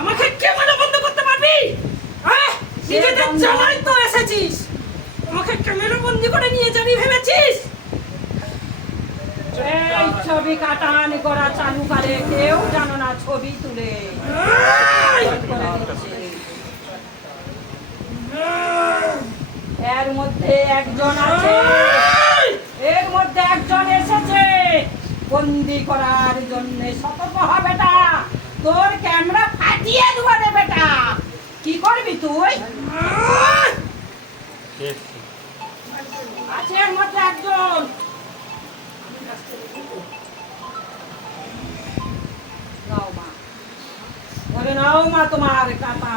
আমাকে ক্যামেরা বন্ধ করতে পারবি? নিজেদের জামাই তো এসেছিস, আমাকে ক্যামেরা বন্দি করে নিয়ে যাবি ভেবেছিস? এই ছবি কাটানি করা চালু করে কেউ জানো না, ছবি তুলে এর মধ্যে একজন আছে, এর মধ্যে একজন এসেছে বন্দি করার জন্য। সতর্ক হ বেটা, তোর ক্যামেরা ফাটিয়ে দেবো রে বেটা। কি করবি তুই? আছে এর মধ্যে একজন। নাও মা, ধরে নাও মা তোমার কাটা।